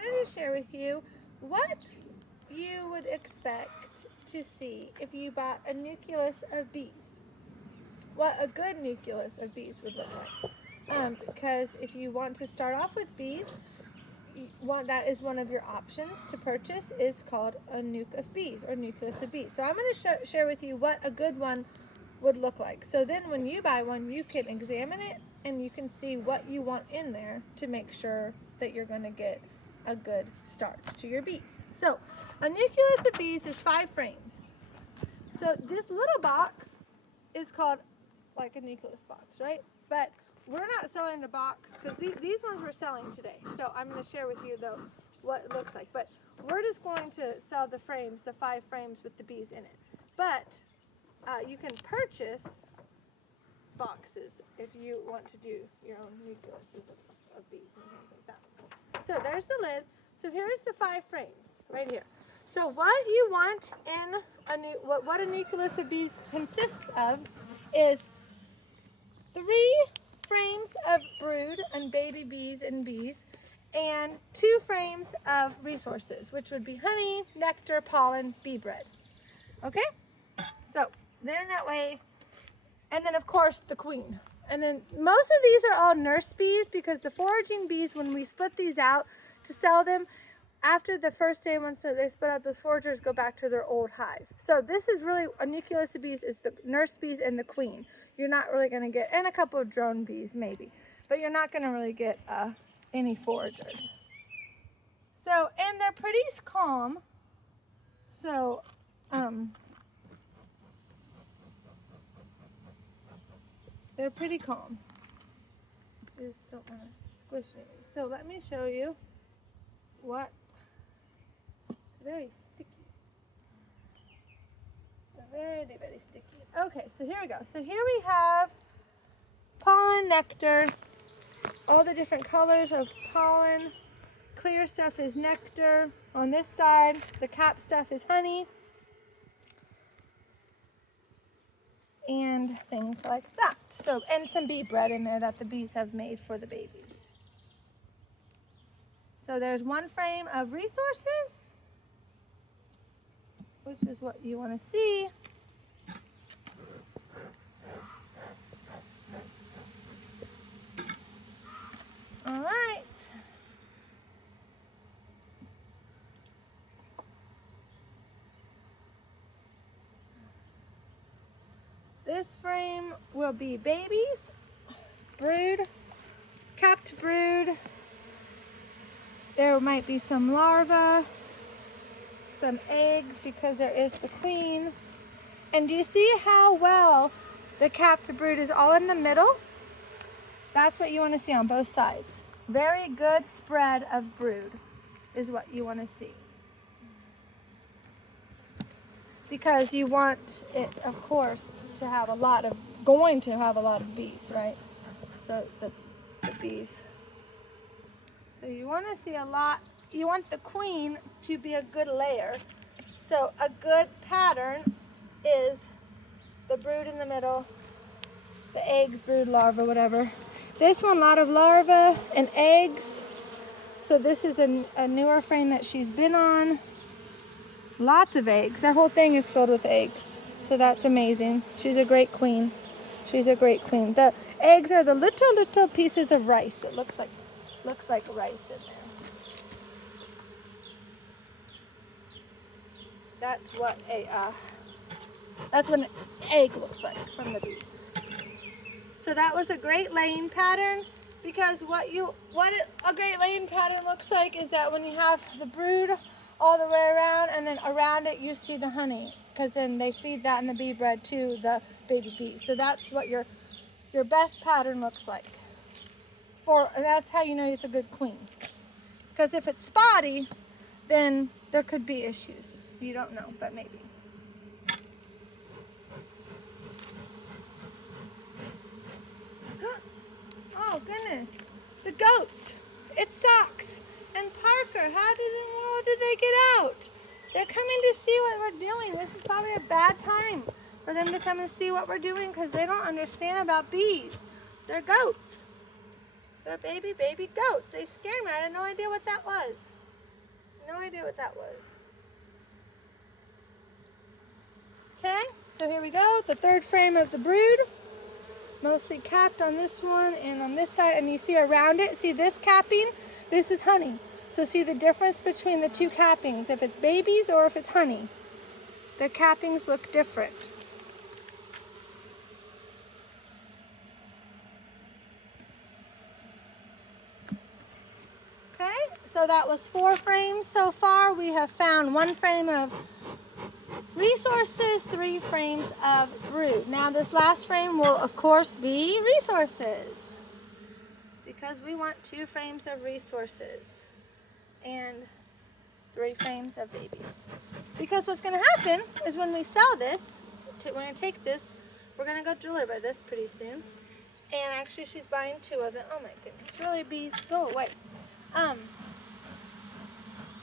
wanted to share with you what you would expect to see if you bought a nucleus of bees. What a good nucleus of bees would look like. Because if you want to start off with bees, that is one of your options to purchase is called a nuke of bees or nucleus of bees. So I'm going to share with you what a good one would look like. So then when you buy one, you can examine it and you can see what you want in there to make sure that you're going to get a good start to your bees. So a nucleus of bees is 5 frames. So this little box is called like a nucleus box, right? But we're not selling the box because these ones we're selling today. So I'm going to share with you though what it looks like. But we're just going to sell the frames, the 5 frames with the bees in it. But you can purchase boxes if you want to do your own nucleuses of bees and things like that. So there's the lid. So here's the 5 frames right here. So what you want in what a nucleus of bees consists of is 3 frames of brood and baby bees and bees, and 2 frames of resources, which would be honey, nectar, pollen, bee bread. Okay? So then that way, and then of course the queen. And then most of these are all nurse bees because the foraging bees, when we split these out to sell them, after the first day, once they split out, those foragers go back to their old hive. So this is really, a nucleus of bees is the nurse bees and the queen. You're not really going to get, and a couple of drone bees maybe, but you're not going to really get any foragers. So, and they're pretty calm. So, they're pretty calm. I just don't want to squish it. So let me show you what. Very sticky. Very, very sticky. Okay, so here we go. So here we have pollen, nectar, all the different colors of pollen. Clear stuff is nectar. On this side, the cap stuff is honey. And things like that. So, and some bee bread in there that the bees have made for the babies. So there's 1 frame of resources, which is what you want to see. All right. This frame will be babies, brood, capped brood. There might be some larvae, some eggs because there is the queen. And do you see how well the capped brood is all in the middle? That's what you want to see on both sides. Very good spread of brood is what you want to see. Because you want it, of course, to have going to have a lot of bees, right? So the bees. So you want to see a lot, you want the queen to be a good layer. So a good pattern is the brood in the middle, the eggs, brood, larva, whatever. This one, a lot of larvae and eggs. So this is a newer frame that she's been on. Lots of eggs. That whole thing is filled with eggs. So that's amazing. She's a great queen. She's a great queen. The eggs are the little pieces of rice. It looks like rice in there. That's what an egg looks like from the bee. So that was a great laying pattern, because what a great laying pattern looks like is that when you have the brood all the way around, and then around it you see the honey, because then they feed that in the bee bread to the baby bees. So that's what your best pattern looks like. That's how you know it's a good queen. Because if it's spotty, then there could be issues. You don't know, but maybe. Oh goodness, the goats. It's Socks and Parker. How in the world did they get out? They're coming to see what we're doing. This is probably a bad time for them to come and see what we're doing because they don't understand about bees. They're goats. They're baby goats. They scared me. I had no idea what that was. No idea what that was. Okay, so here we go. The third frame of the brood. Mostly capped on this one and on this side. And you see around it, see this capping? This is honey. So see the difference between the two cappings, if it's babies or if it's honey. The cappings look different. Okay, so that was 4 frames so far. We have found 1 frame of resources, 3 frames of brood. Now this last frame will of course be resources, because we want 2 frames of resources and 3 frames of babies. Because what's going to happen is when we sell this, we're going to take this, we're going to go deliver this pretty soon. And actually she's buying 2 of them. Oh my goodness, really bees, go away.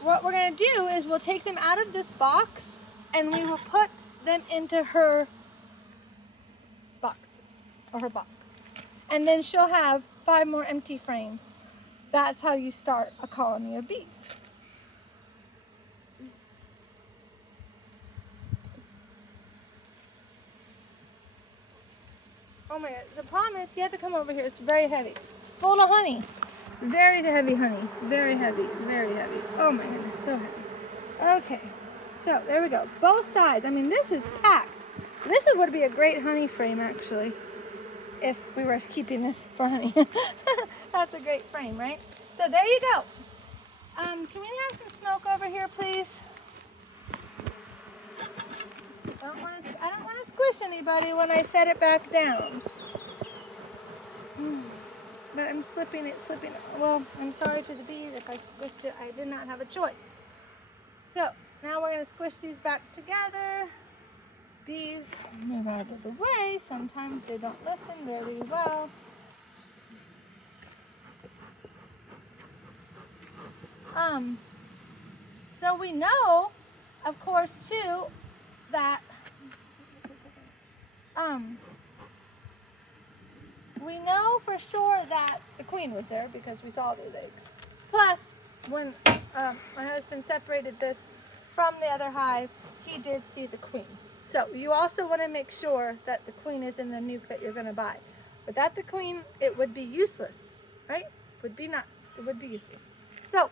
What we're going to do is we'll take them out of this box and we will put them into her boxes, or her box. And then she'll have 5 more empty frames. That's how you start a colony of bees. Oh my God, the problem is you have to come over here. It's very heavy. It's full of honey. Very heavy honey. Very heavy, very heavy. Oh my goodness, so heavy. Okay, so there we go. Both sides. I mean, this is packed. This would be a great honey frame actually, if we were keeping this for honey. That's a great frame, right? So there you go. Can we have some smoke over here, please? I don't want to squish anybody when I set it back down. But I'm slipping. Well, I'm sorry to the bees if I squished it. I did not have a choice. So now we're going to squish these back together. Bees move out of the way. Sometimes they don't listen very well. So we know, of course, too, that we know for sure that the queen was there because we saw those eggs. Plus, when my husband separated this from the other hive, he did see the queen. So you also want to make sure that the queen is in the nuke that you're going to buy. Without the queen, it would be useless, right? It would be useless. So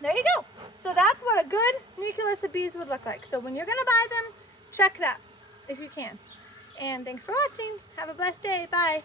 there you go. So that's what a good nucleus of bees would look like. So when you're going to buy them, check that if you can. And thanks for watching. Have a blessed day. Bye.